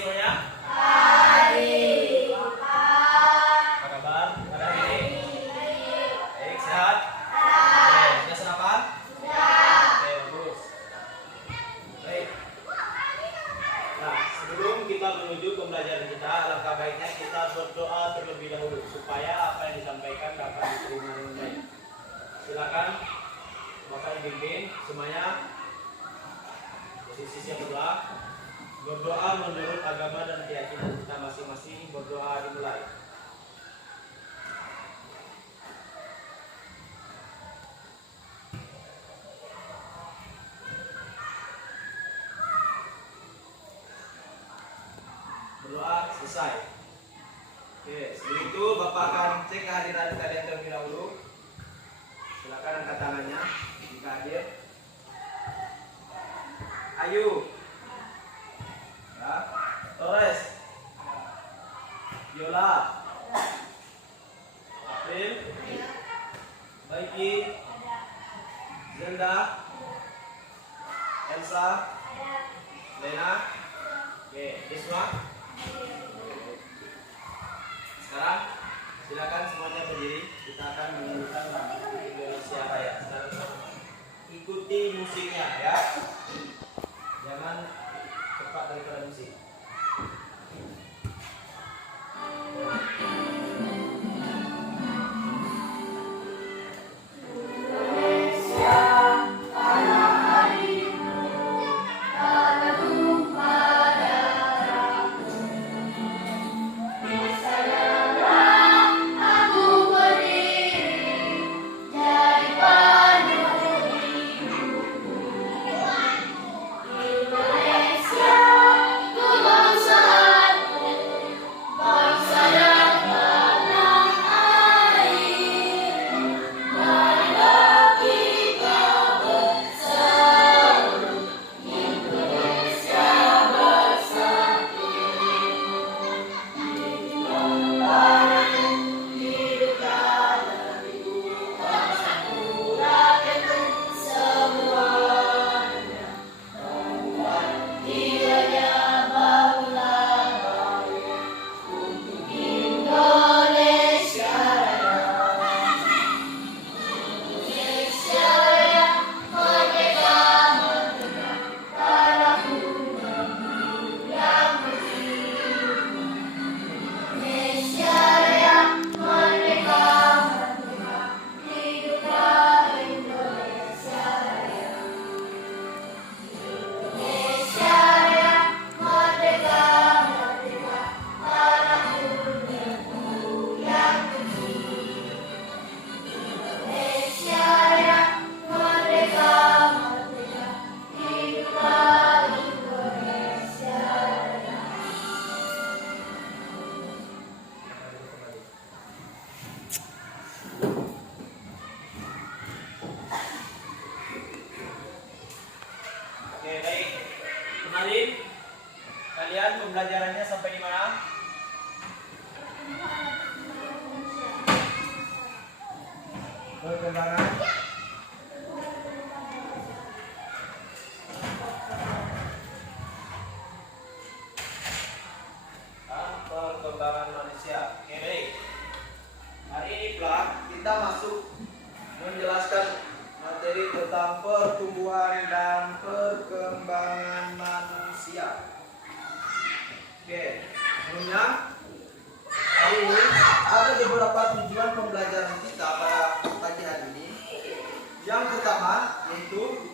semuanya? Baik. Apa kabar pada hari ini? Baik, sehat? Oke, sudah sarapan? Oke, bagus. Baik. Nah, sebelum kita menuju pembelajaran kita, alangkah baiknya kita berdoa terlebih dahulu supaya apa yang disampaikan dapat diterima dengan baik. Silakan Bapak Ibu semuanya posisi siap berdoa. Berdoa menurut agama dan keyakinan kita masing-masing. Berdoa dimulai. Berdoa selesai. Oke, sebelum itu Bapak akan cek kehadiran kalian terlebih dahulu. Silakan angkat tangannya jika hadir. Ayu, ya, Torres, Viola, April, Baiki, Zenda, Elsa, Lena, oke, Isma. Sekarang silakan semuanya berdiri. Kita akan menyanyikan lagu Indonesia Raya. Sekarang ikuti musiknya ya. Jangan cepat daripada musik. Oke, baik. Kemarin kalian pembelajarannya sampai di mana? Perkembangan perkembangan manusia. Oke, baik. Hari ini pula kita masuk menjelaskan materi tentang pertumbuhan dan perkembangan manusia. Oke, sebelumnya hari ini ada beberapa tujuan pembelajaran kita pada pagi hari ini. Yang pertama yaitu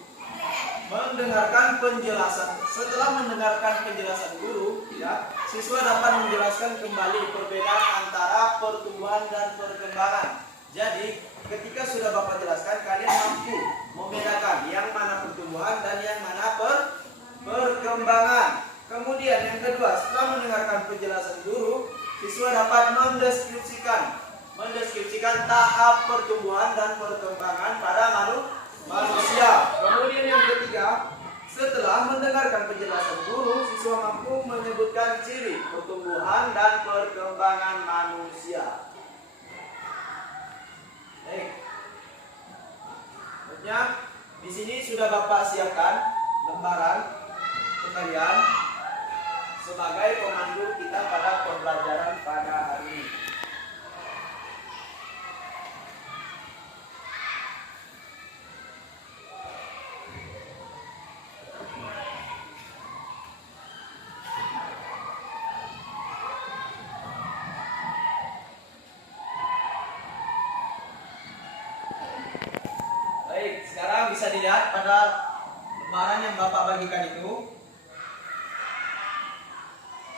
mendengarkan penjelasan. Setelah mendengarkan penjelasan guru, ya, siswa dapat menjelaskan kembali perbedaan antara pertumbuhan dan perkembangan. Jadi, ketika sudah Bapak jelaskan, kalian mampu membedakan yang mana pertumbuhan dan yang mana perkembangan. Kemudian yang kedua, setelah mendengarkan penjelasan guru, siswa dapat mendeskripsikan tahap pertumbuhan dan perkembangan pada manusia. Kemudian yang ketiga, setelah mendengarkan penjelasan guru, siswa mampu menyebutkan ciri pertumbuhan dan perkembangan manusia. Baik. Di sini sudah Bapak siapkan lembaran untuk kalian. sebagai pemandu kita pada pembelajaran pada hari ini. Baik, sekarang bisa dilihat pada lembaran yang Bapak bagikan itu.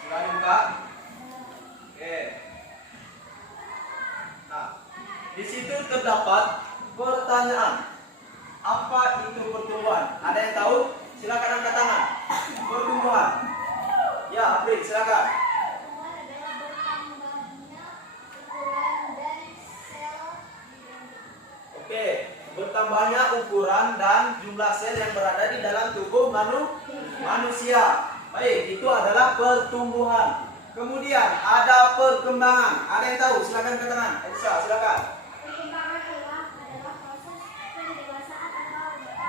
Sudah dibuka? Oke. Nah, di situ terdapat pertanyaan. Apa itu pertumbuhan? Ada yang tahu? Silakan angkat tangan. Pertumbuhan. Ya, April, silakan. Oke, bertambahnya ukuran dan jumlah sel yang berada di dalam tubuh manusia. Baik, itu adalah pertumbuhan. Kemudian ada perkembangan. Ada yang tahu? Silakan angkat tangan. Elisa, silakan. Perkembangan adalah proses pendewasaan atau manusia.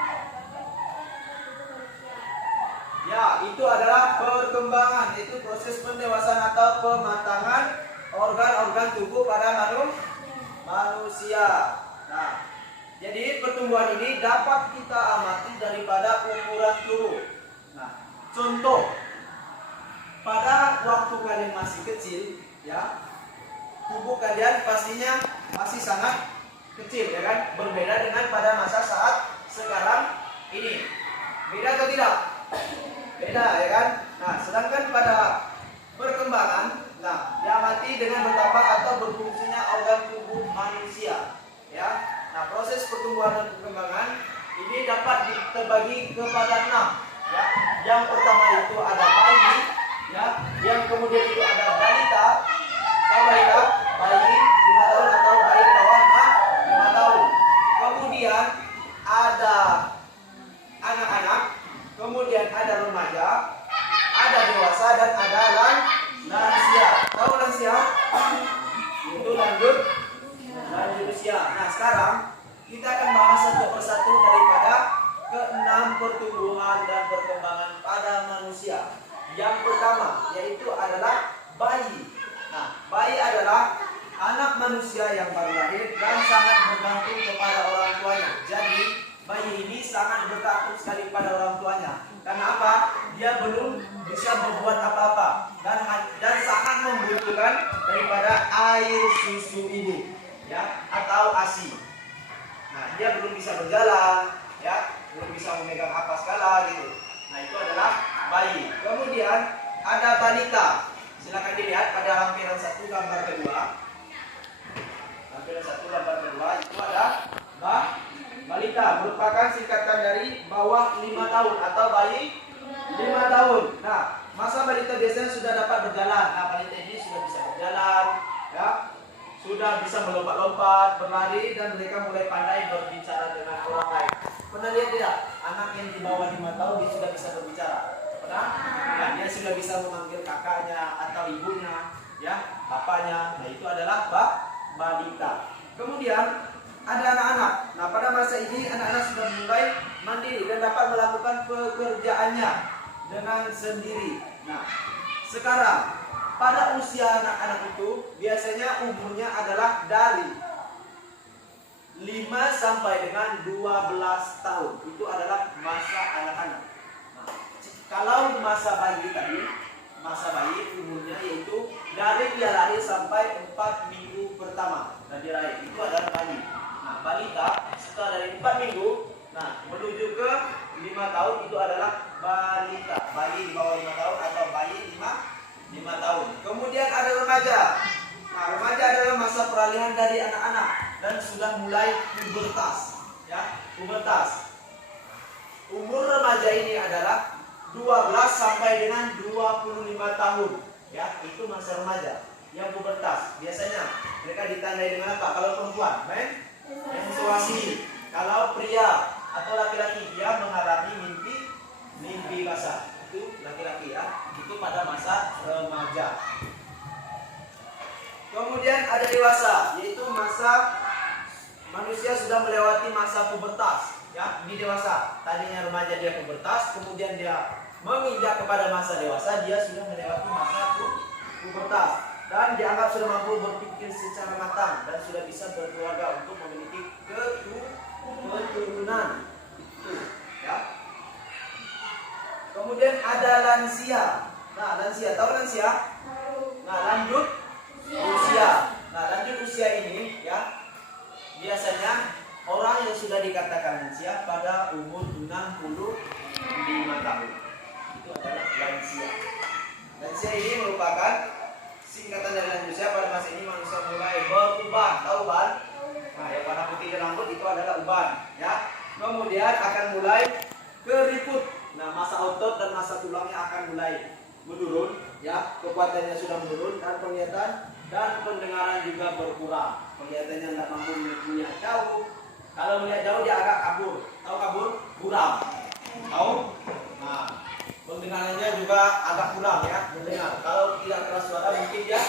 Ya, itu adalah perkembangan. Itu proses pendewasaan atau pematangan organ-organ tubuh pada manusia. Nah, jadi pertumbuhan ini dapat kita amati daripada ukuran tubuh. Nah, contoh, pada waktu kalian masih kecil, ya, tubuh kalian pastinya masih sangat kecil, ya kan? Berbeda dengan pada masa saat sekarang ini. Beda atau tidak? Beda, ya kan? Nah, sedangkan pada perkembangan, nah, diamati dengan bertambah atau berfungsinya organ tubuh manusia, ya. Nah, proses pertumbuhan dan perkembangan ini dapat terbagi kepada 6, ya. Yang pertama itu ada bayi, ya. Yang kemudian itu ada balita, bayi 5 tahun atau bayi bawah 5 tahun. Kemudian ada anak-anak, kemudian ada remaja, ada dewasa dan ada lansia. Tahu lansia? Itu lanjut usia. Nah, sekarang kita akan bahas satu persatu daripada ke-6 pertumbuhan dan perkembangan pada manusia. Yang pertama yaitu adalah bayi. Nah, bayi adalah anak manusia yang baru lahir dan sangat bergantung kepada orang tuanya. Jadi, bayi ini sangat bergantung sekali pada orang tuanya. Karena apa? Dia belum bisa berbuat apa-apa dan sangat membutuhkan daripada air susu ibu, ya, atau ASI. Nah, dia belum bisa berjalan, ya, belum bisa memegang apa skala gitu. Nah, itu adalah bayi. Kemudian ada balita. Silakan dilihat pada lampiran 1 gambar kedua. Lampiran 1 gambar kedua itu ada balita, merupakan singkatan dari bawah 5 tahun atau bayi 5 tahun. Nah, masa balita biasanya sudah dapat berjalan. Nah, balita ini sudah bisa berjalan, ya, sudah bisa melompat-lompat, berlari, dan mereka mulai pandai berbicara dengan orang lain. Pernah lihat tidak? Anak yang di bawah 5 tahun dia sudah bisa berbicara. Pernah? Nah, dia sudah bisa memanggil kakaknya atau ibunya, ya, bapaknya. Nah, itu adalah balita. Kemudian ada anak-anak. Nah, pada masa ini anak-anak sudah mulai mandiri dan dapat melakukan pekerjaannya dengan sendiri. Nah, sekarang pada usia anak-anak itu biasanya umurnya adalah dari 5 sampai dengan 12 tahun. Itu adalah masa anak-anak. Nah, kalau masa bayi tadi, masa bayi umurnya yaitu dari dia lahir sampai 4 minggu pertama dan dia lahir, itu adalah bayi. Nah, balita setelah dari 4 minggu, nah, menuju ke 5 tahun itu adalah balita, bayi di bawah 5 tahun atau bayi 5 tahun. Kemudian ada remaja. Nah, remaja adalah masa peralihan dari anak-anak dan sudah mulai pubertas, ya, pubertas. Umur remaja ini adalah 12 sampai dengan 25 tahun, ya, itu masa remaja. Yang pubertas biasanya mereka ditandai dengan apa? Kalau perempuan, menstruasi. Kalau pria atau laki-laki, dia mengalami mimpi basah. Itu laki-laki, ya. Itu pada masa remaja. Kemudian ada dewasa, yaitu masa manusia sudah melewati masa pubertas, ya. Ini dewasa. Tadinya remaja dia pubertas, kemudian dia menginjak kepada masa dewasa, dia sudah melewati masa pubertas dan dianggap sudah mampu berpikir secara matang dan sudah bisa berkeluarga untuk memiliki keturunan. Itu, ya. Kemudian ada lansia. Nah, lansia, tahu lansia? Nah, lanjut usia. Nah, lanjut usia ini, ya, biasanya orang yang sudah dikatakan lansia pada umur 65 tahun. Itu adalah lansia. Lansia ini merupakan singkatan dari lansia. Pada masa ini manusia mulai beruban. Tahu uban? Nah, yang warna putih di rambut itu adalah uban, ya. Kemudian akan mulai keriput. Nah, masa otot dan masa tulangnya akan mulai menurun, ya. Kekuatannya sudah menurun dan penglihatan dan pendengaran juga berkurang. Penglihatannya tidak mampu melihat jauh. Kalau melihat jauh dia agak kabur. Tahu kabur? Buram. Tahu? Nah, pendengarannya juga agak kurang, ya, mendengar. Kalau tidak keras suara mungkin dia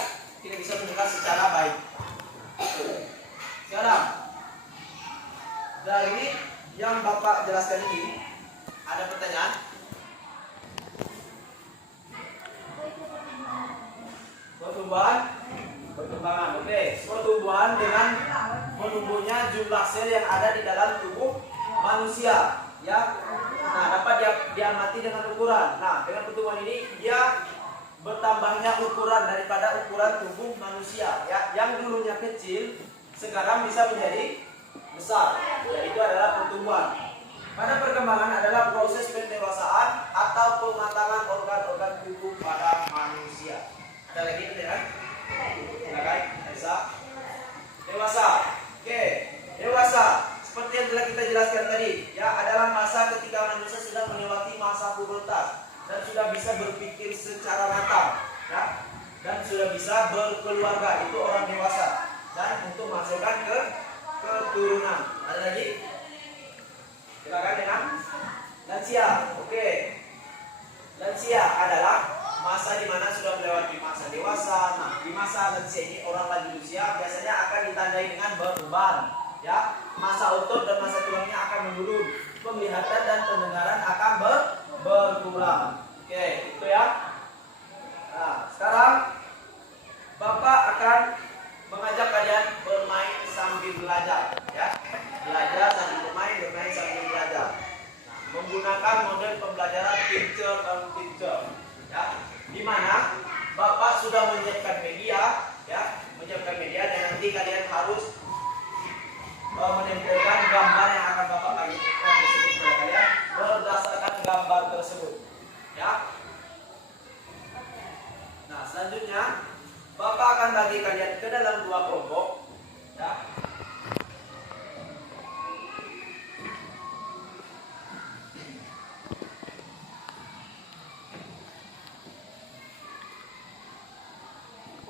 tidak bisa mendengar secara baik. Sekarang dari yang Bapak jelaskan ini ada pertanyaan? Perkembangan. Oke, pertumbuhan dengan menumbuhnya jumlah sel yang ada di dalam tubuh manusia, ya. Nah, dapat diamati dengan ukuran. Nah, dengan pertumbuhan ini dia bertambahnya ukuran daripada ukuran tubuh manusia, ya. Yang dulunya kecil sekarang bisa menjadi besar. Yaitu adalah pertumbuhan. Pada perkembangan adalah proses pendewasaan atau pematangan organ-organ tubuh pada manusia. Ada lagi pertanyaan? Silakan, Elsa. Dewasa. Oke, dewasa. Seperti yang telah kita jelaskan tadi, ya, adalah masa ketika manusia sudah melewati masa pubertas dan sudah bisa berpikir secara matang, ya, dan sudah bisa berkeluarga. Itu orang dewasa dan untuk menghasilkan keturunan. Ada lagi? Silakan, ya. Lansia. Oke. Lansia adalah masa di mana sudah melewati masa dewasa. Nah, di masa lansia ini orang lanjut usia biasanya akan ditandai dengan beruban, ya. Masa otot dan masa tulangnya akan menurun. Penglihatan dan pendengaran akan berkurang. Oke, itu ya. Nah, sekarang Bapak akan mengajak kalian bermain sambil belajar, ya. Belajar sambil bermain, bermain sambil belajar. Nah, menggunakan model pembelajaran picture on picture, ya. Di mana Bapak sudah menyiapkan media, ya, menyiapkan media dan nanti kalian harus menempelkan gambar yang akan Bapak bagikan tersebut kepada kalian berdasarkan gambar tersebut, ya. Nah, selanjutnya Bapak akan bagi kalian ke dalam 2 kelompok, ya.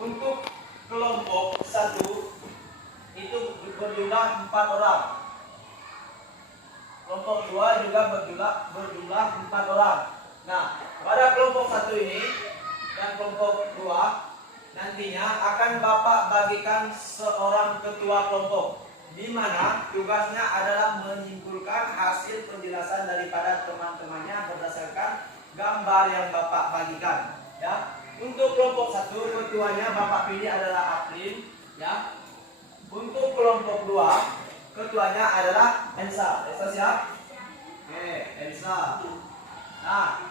Untuk kelompok 1 itu berjumlah 4 orang. Kelompok 2 juga berjumlah 4 orang. Nah, pada kelompok 1 ini dan kelompok 2 nantinya akan Bapak bagikan seorang ketua kelompok, di mana tugasnya adalah menyimpulkan hasil penjelasan daripada teman-temannya berdasarkan gambar yang Bapak bagikan, ya. Untuk kelompok 1 ketuanya Bapak pilih adalah April, ya. Untuk kelompok 2 ketuanya adalah Elsa. Elsa siap? Oke, Elsa. Nah,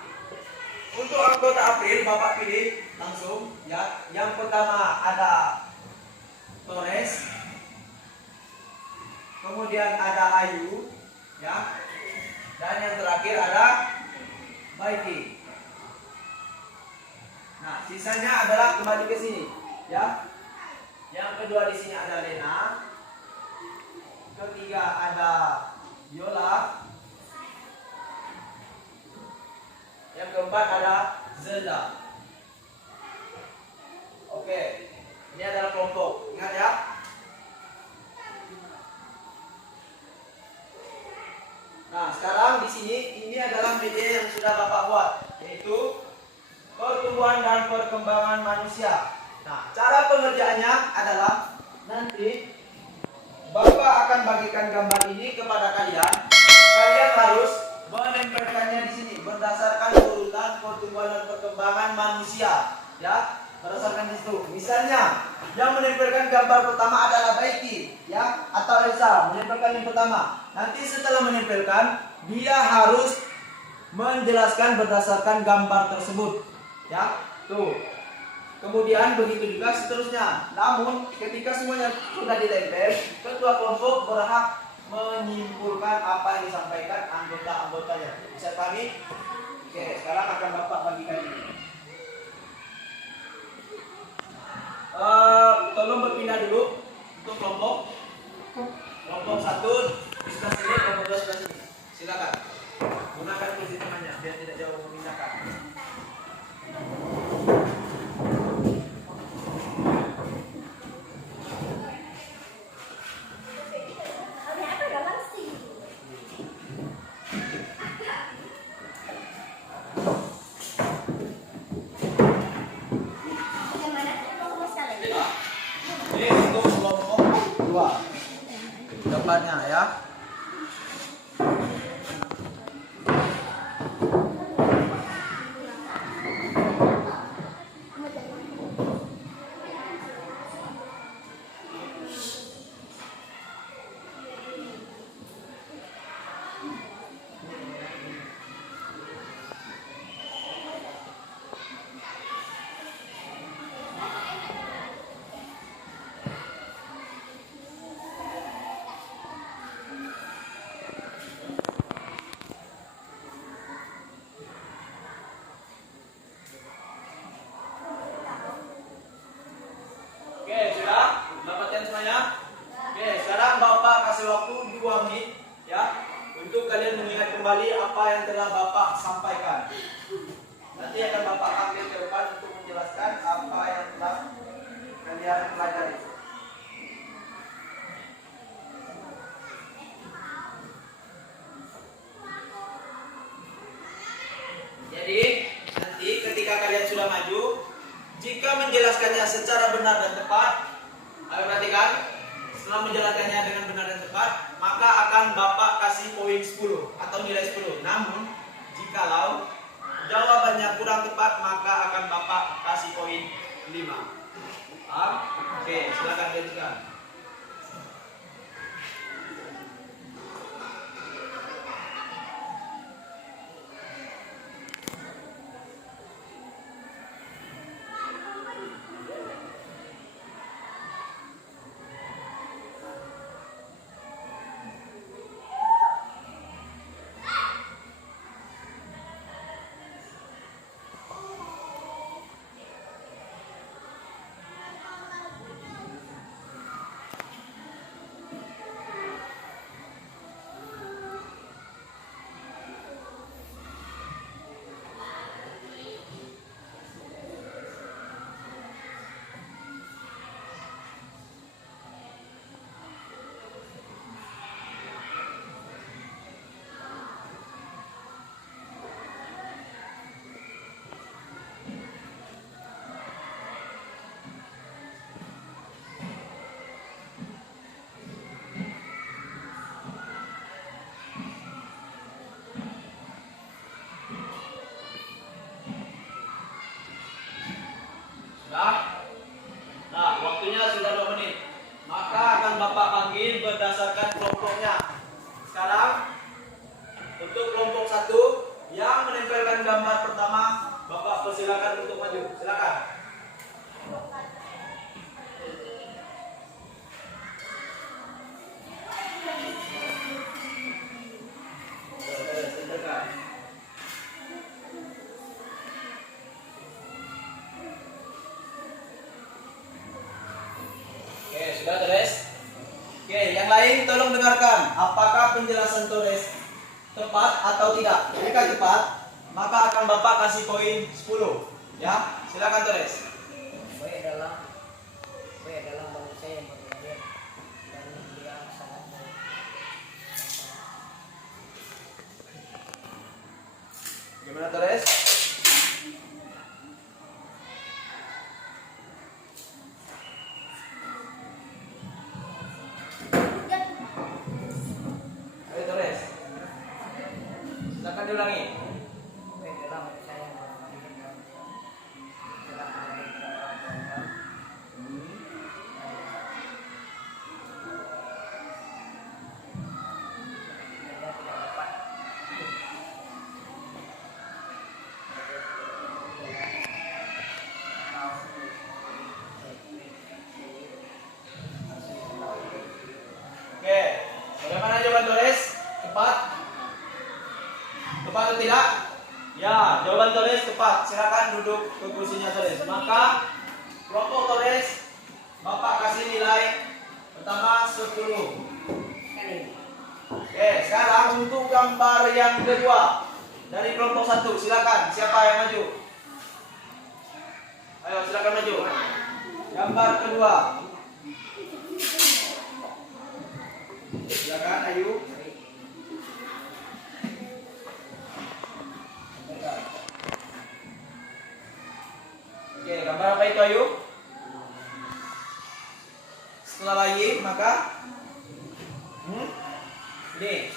untuk anggota April Bapak pilih langsung, ya. Yang pertama ada Torres, kemudian ada Ayu, ya, dan yang terakhir ada Baiki. Nah, sisanya adalah kembali ke sini, ya. Yang kedua di sini ada Lena, ketiga ada Yola, yang keempat ada Zelda. Oke, ini adalah kelompok. Ingat, ya. Nah, sekarang di sini ini adalah media yang sudah Bapak buat, yaitu pertumbuhan dan perkembangan manusia. Nah, cara pengerjaannya adalah nanti Bapak akan bagikan gambar ini kepada kalian. Kalian harus menempelkannya di sini berdasarkan urutan pertumbuhan dan perkembangan manusia, ya, berdasarkan di situ. Misalnya, yang menempelkan gambar pertama adalah Baiki, ya, atau Elsa, menempelkan yang pertama. Nanti setelah menempelkan, dia harus menjelaskan berdasarkan gambar tersebut, ya, tuh. Kemudian begitu juga seterusnya. Namun ketika semuanya sudah ditempel, ketua kelompok berhak menyimpulkan apa yang disampaikan anggota-anggotanya. Bisa pahami? Oke, sekarang akan Bapak bagikan ini. Tolong berpindah dulu untuk kelompok. Kelompok 1 di sebelah sini, kelompok 2 sebelah sini. Silakan. Gunakan kursi tengahnya biar tidak jauh memindahkan. Ini untuk kelompok 2. Gambarnya ya. Oke, sudah? Dapatkan semuanya? Oke, sekarang Bapak kasih waktu 2 menit ya untuk kalian mengingat kembali apa yang telah Bapak sampaikan. Nanti akan Bapak ambil ke depan untuk menjelaskan apa yang telah kalian pelajari. Jadi, nanti ketika kalian sudah maju, jika menjelaskannya secara benar dan tepat, ayo perhatikan, setelah menjelaskannya dengan benar dan tepat, maka akan Bapak kasih poin 10 atau nilai 10. Namun, jikalau jawabannya kurang tepat, maka akan Bapak kasih poin 5. Paham? Oke, silakan lanjutkan. Nah, waktunya sudah 2 menit. Maka akan Bapak panggil berdasarkan kelompoknya. Sekarang, untuk kelompok 1 yang menempelkan gambar pertama, Bapak persilakan untuk maju. Silakan. Oke, sudah Torres? Oke, yang lain tolong dengarkan. Apakah penjelasan Torres tepat atau tidak? Jika tepat, maka akan Bapak kasih poin 10. Ya, silakan Torres. Saya adalah manusia yang berpikir dan dia sangat baik. Gimana Torres? Ayo Torres. Silakan. diulangi. Baik adalah manusia yang beragama dan telah menjadi orang tuanya. Dia tidak dapat Oke, bagaimana jawaban tulis? Tepat? Tepat atau tidak? Ya, jawaban tulis tepat. Silakan duduk ke kursinya tulis. Maka kelompok tulis Bapak kasih nilai pertama 10. Oke, sekarang untuk gambar yang kedua dari kelompok 1, silakan. Siapa yang maju? Ayo, silakan maju. Gambar kedua. Silakan, Ayu. Oke, gambar apa itu, Ayu? Setelah lagi, maka ini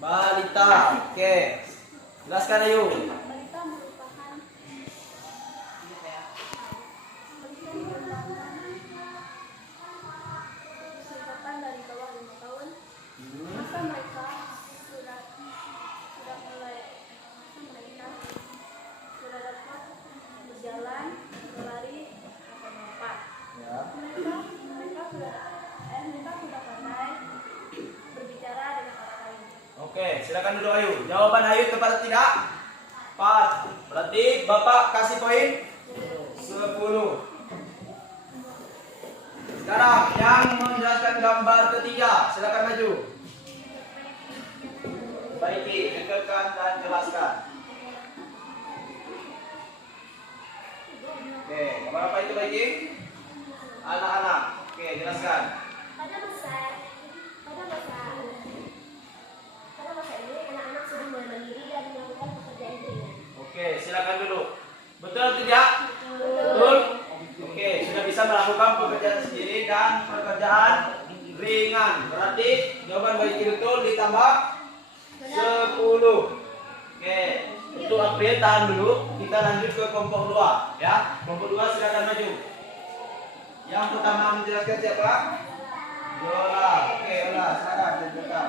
balita. Oke, jelaskan, Ayu. Balita merupakan singkatan dari bawah 5 tahun. Masa mereka sudah mulai sudah dapat berjalan, berlari, atau melompat. Ya. Mereka sudah pandai berbicara dengan orang lain. Oke, silakan duduk, Ayu. Jawaban Ayu tepat atau tidak? Tepat. Berarti Bapak kasih poin 10. Sekarang yang menjelaskan gambar ketiga, silakan maju. Baiki, dekatkan dan jelaskan. Oke, gambar apa itu, Baiki? Anak-anak. Oke, jelaskan. Pada masa ini anak-anak sudah mulai mandiri dan melakukan pekerjaan ringan. Oke, silakan duduk. Betul atau tidak? Betul. Oke, sudah bisa melakukan pekerjaan sendiri dan pekerjaan ringan. Berarti jawaban Baiki betul ditambah 10. Oke, untuk April tahan dulu. Kita lanjut ke kelompok 2 ya. Kelompok 2 silakan maju. Yang pertama menjelaskan siapa? Yola. Oke, Yola, silakan jelaskan.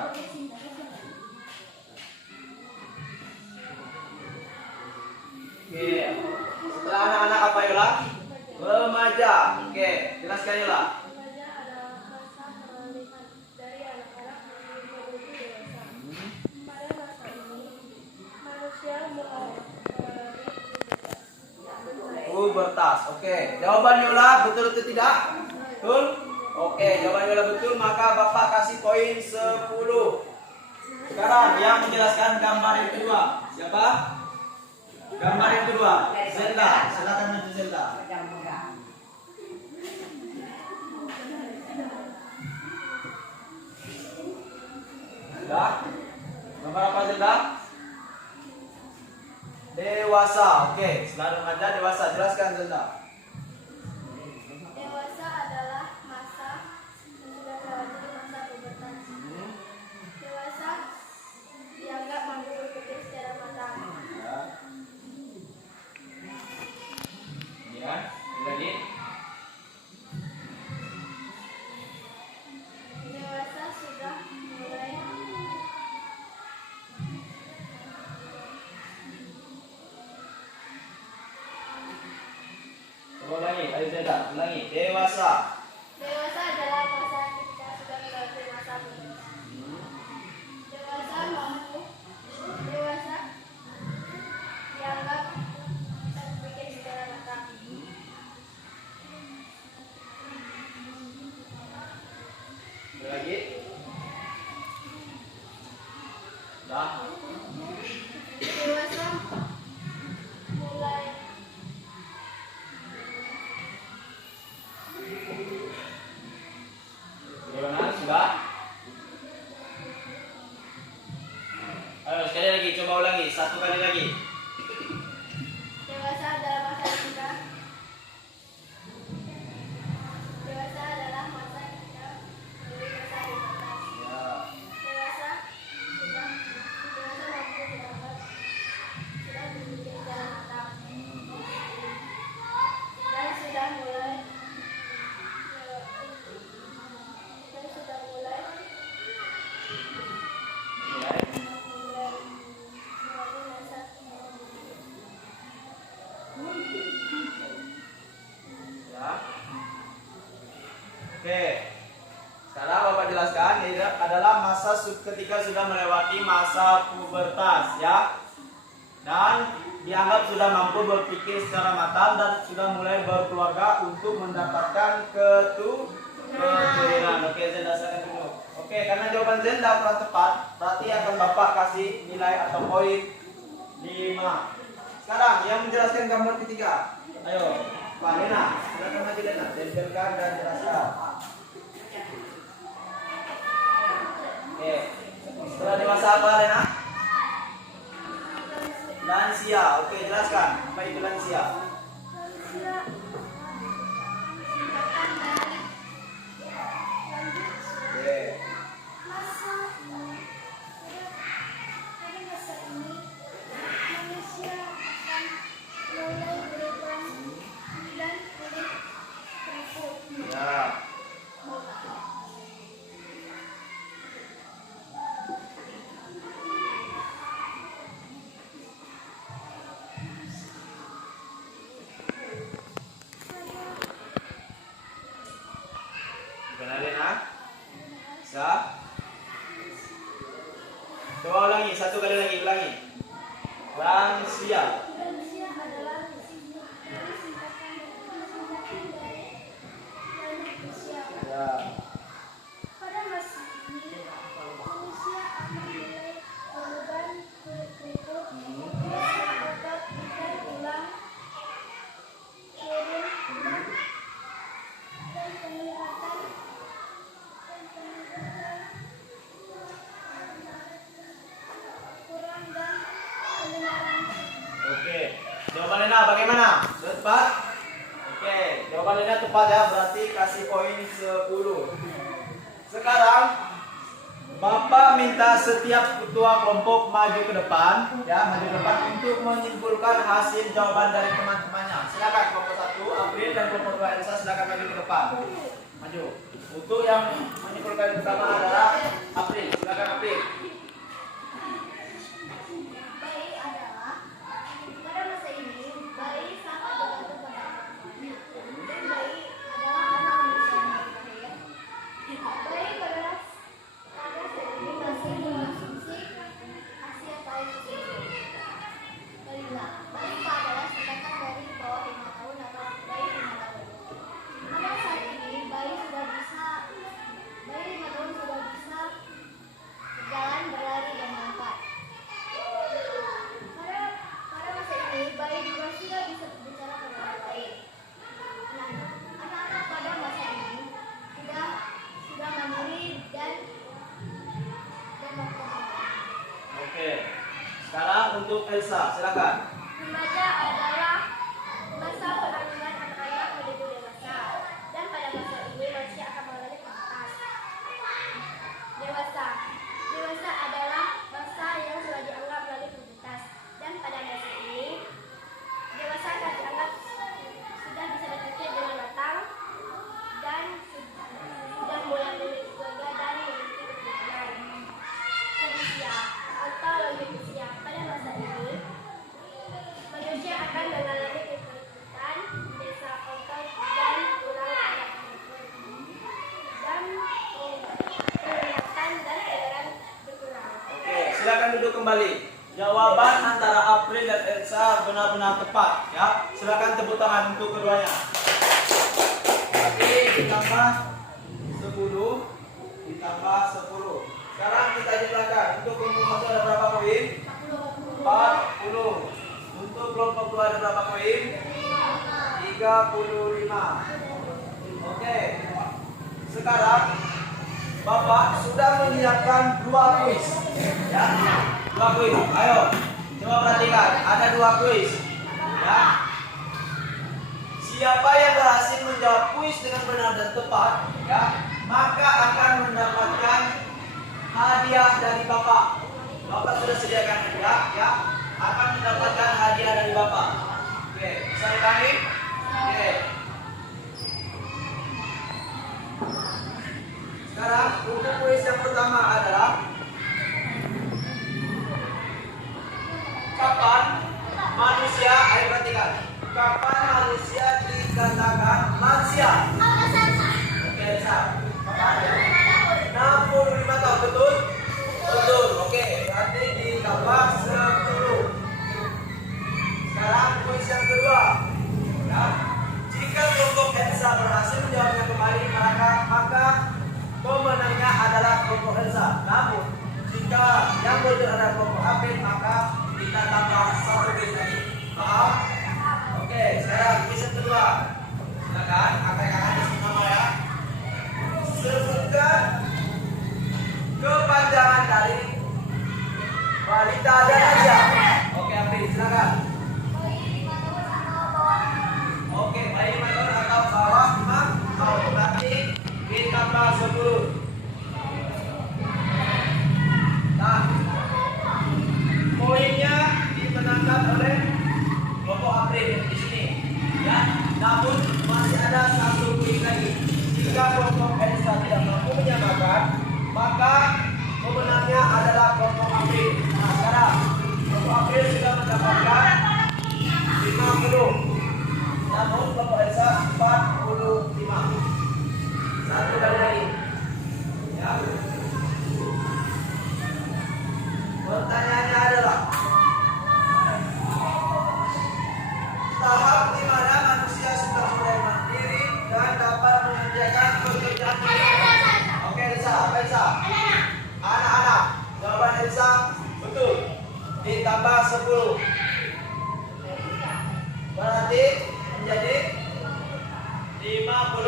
Oke. Setelah anak-anak apa, Yola? Remaja. Oke, jelaskan, Yola. Remaja adalah masa peralihan dari anak-anak menuju dewasa. Pada masa ini, manusia mulai Pubertas. Oke, jawaban Yola betul atau tidak? Betul. Oke, jawaban Yola betul, maka Bapak kasih poin 10. Sekarang yang menjelaskan gambar yang kedua. Siapa? Gambar yang kedua. Zelda. Silakan maju, Zelda. Zelda. Gambar apa, Zelda? Dewasa. Oke, setelah remaja dewasa. Jelaskan, Zelda. Dewasa adalah masa yang sudah melewati masa pubertas. Dewasa dianggap mampu berpikir secara matang. Ya. Ya, lagi. Dewasa sudah mulai Ulangi, ayo Zelda, ulangi. Dewasa. Dewasa adalah masa ketika sudah melewati masa pubertas. Dewasa dianggap bisa berpikir secara matang. Lagi. Dah. Dewasa mulai pubertas ya. Dan dianggap sudah mampu berpikir secara matang dan sudah mulai berkeluarga untuk mendapatkan keturunan. Oke, Zen dasarkan dulu. Oke, karena jawaban Zen kurang tepat, berarti akan Bapak kasih nilai atau poin 5. Sekarang yang menjelaskan gambar ketiga. Ayo, Pak Lena, silakan maju Lena, tempelkan dan jelaskan. Oke, setelah dewasa apa Lena? Lansia. Oke, jelaskan apa itu lansia. Lansia singkatan dari lanjut Oke. masa pada masa ini manusia akan mulai berubah dan kulit keriput. Ya. Gimana Lena? Bisa? Coba ulangi, satu kali lagi, ulangi. Lansia. Lansia adalah singkatan dari lanjut usia. Ya. Pada masa ini, manusia akan mulai berubah kulit keriput, usia otot dan tulang turun, dan penglihatan kurang dan pendengaran. Oke. Jawaban Lena bagaimana? Tepat? Oke, jawaban Lena tepat ya, berarti kasih poin 10. Sekarang Bapak minta setiap ketua kelompok maju ke depan, ya, maju ke depan untuk menyimpulkan hasil jawaban dari teman-temannya. Silakan kelompok 1 April dan kelompok 2 Elsa, silakan maju ke depan. Maju. Untuk yang menyimpulkan yang pertama adalah April. Silakan April. Bayi adalah pada masa ini bayi sangat bergantung pada orang tuanya dan bayi adalah anak manusia yang lahir. Bayi pada saat ini masih mengonsumsi asi atau air susu. Balita. Balita adalah singkatan dari bawah 5 tahun atau bayi 5 tahun. Pada saat ini bayi 5 tahun sudah bisa berjalan, berlari dan melompat. Pada masa ini bayi juga sudah bisa berbicara pada orang lain. Anak-anak pada masa ini sudah mandiri dan berpengalaman. Oke. Sekarang untuk Elsa, silakan. Remaja adalah masa peralihan anak-anak menuju dewasa, dan pada masa ini manusia akan mengalami pubertas. Dewasa. Dewasa adalah masa yang sudah dianggap melalui pubertas, dan pada masa ini dewasa akan dianggap sudah bisa berpikir dengan matang dan sudah mulai memiliki keluarga dan memiliki keturunan. Lansia atau lanjut usia. Pada masa ini manusia akan mengalami kesulitan, desa otot dan tulang agak dan penglihatan dan pendengaran berkurang. Oke, silakan duduk kembali. Jawaban antara April dan Elsa benar-benar tepat, ya. Silakan tepuk tangan untuk keduanya. Berarti ditambah 10, ditambah 10. Sekarang kita jumlahkan. Untuk kelompok 1 ada berapa poin? 40. Untuk kelompok 2 ada berapa poin? 35. Oke. Sekarang Bapak sudah menyiapkan 2 kuis. Ya. 2 kuis. Ayo. Coba perhatikan, ada 2 kuis. Ya. Siapa yang berhasil menjawab kuis dengan benar dan tepat, ya, maka akan mendapatkan hadiah dari Bapak. Bapak sudah sediakan hadiah, ya, akan mendapatkan hadiah dari Bapak. Oke, bisa ditangi? Oke. Sekarang untuk kuis yang pertama adalah kapan manusia, ayo perhatikan, kapan manusia dikatakan lansia? Oke, Elsa. Kapan? 65 tahun, betul? Betul. Oke, berarti di ditambah 10. Sekarang kuis yang kedua. Ya. Jika kelompok Elsa berhasil menjawabnya kembali, maka pemenangnya adalah kelompok Elsa. Namun jika yang bodoh adalah kelompok April, maka kita tambah 1 kuis lagi. Paham? Oke, sekarang kuis yang kedua. Silakan kakak-kakak di nama ya. Sebutkan kepanjangan dari wanita dan Asia. Oke, April silakan. Oke, bayi 5 tahun atau bawah 5 tahun. Berarti ditambah 10. Nah, poinnya dimenangkan oleh kelompok April di sini. Ya, namun masih ada 1 poin lagi. Jika kelompok Elsa tidak mampu menyamakan, maka pemenangnya adalah kelompok April. Nah, sekarang kelompok April sudah mendapatkan 50. Namun kelompok Elsa 45. 1 kali lagi. Ya. Pertanyaannya adalah tahap di mana manusia sudah mulai mandiri dan dapat mengerjakan pekerjaan. Oke, Elsa, apa Elsa? Anak-anak. Jawaban Elsa betul. Ditambah 10. Berarti menjadi 55.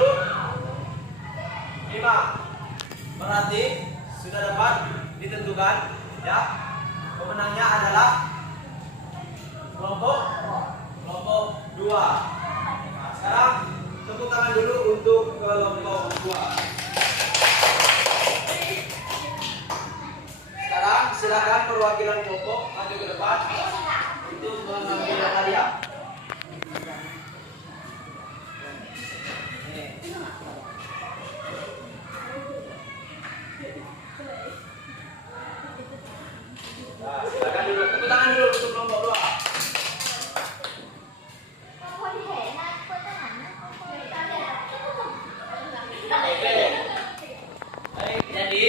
Berarti sudah dapat ditentukan ya. Pemenangnya adalah kelompok 2. Nah, sekarang tepuk tangan dulu untuk kelompok 2. Sekarang silakan perwakilan kelompok maju ke depan untuk mengambil hadiah. Nah, silakan dulu, tepuk tangan dulu untuk kelompok 2. Baik, jadi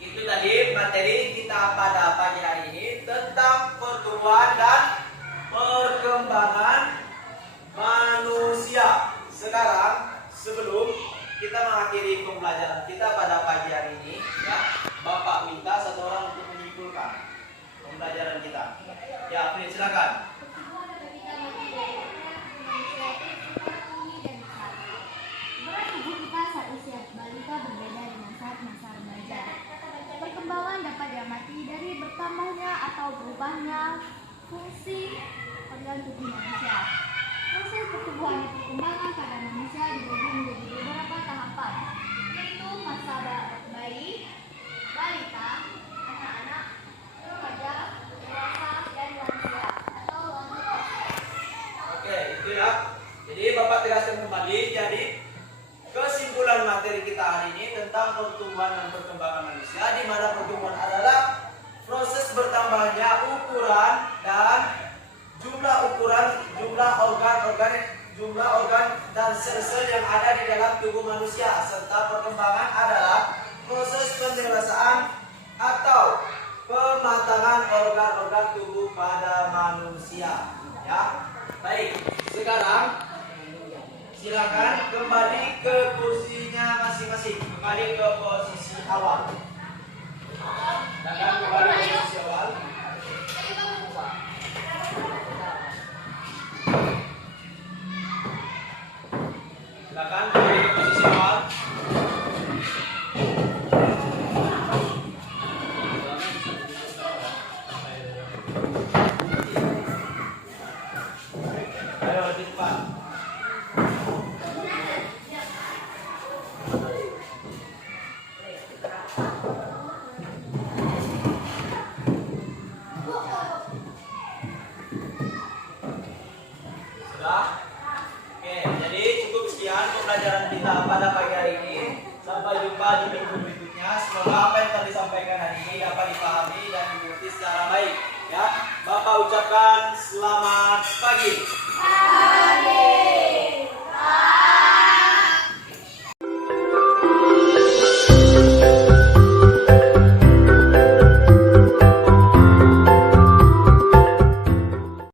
itu tadi materi kita pada pagi hari ini tentang pertumbuhan dan perkembangan manusia. Sekarang sebelum kita mengakhiri pembelajaran kita pada pagi hari ini, ya, Bapak minta 1 orang untuk menyimpulkan pembelajaran kita. Ya, April silakan. Berat tubuh kita saat usia balita berbeda dengan saat masa remaja. Perkembangan dapat diamati dari bertambahnya atau berubahnya fungsi organ tubuh manusia. Proses pertumbuhan dan perkembangan pada manusia dibagi menjadi beberapa tahapan, yaitu masa bayi, balita, anak-anak, remaja, dewasa, dan lansia atau wanita. Oke, itu ya. Jadi Bapak tegaskan kembali. Jadi kesimpulan materi kita hari ini tentang pertumbuhan dan perkembangan manusia, di mana pertumbuhan adalah proses bertambahnya ukuran dan jumlah organ dan sel-sel yang ada di dalam tubuh manusia, serta perkembangan adalah proses pendewasaan atau pematangan organ-organ tubuh pada manusia. Ya, baik. Sekarang silakan kembali ke kursinya masing-masing. Kembali ke posisi awal. Silakan kembali ke posisi awal. Silakan kembali ke posisi awal. Ayo di depan. Sudah? Oke, jadi cukup sekian pembelajaran kita pada pagi hari ini. Sampai jumpa di minggu berikutnya. Semoga apa yang telah disampaikan hari ini dapat dipahami dan dimengerti secara baik. Ya, Bapak ucapkan selamat pagi.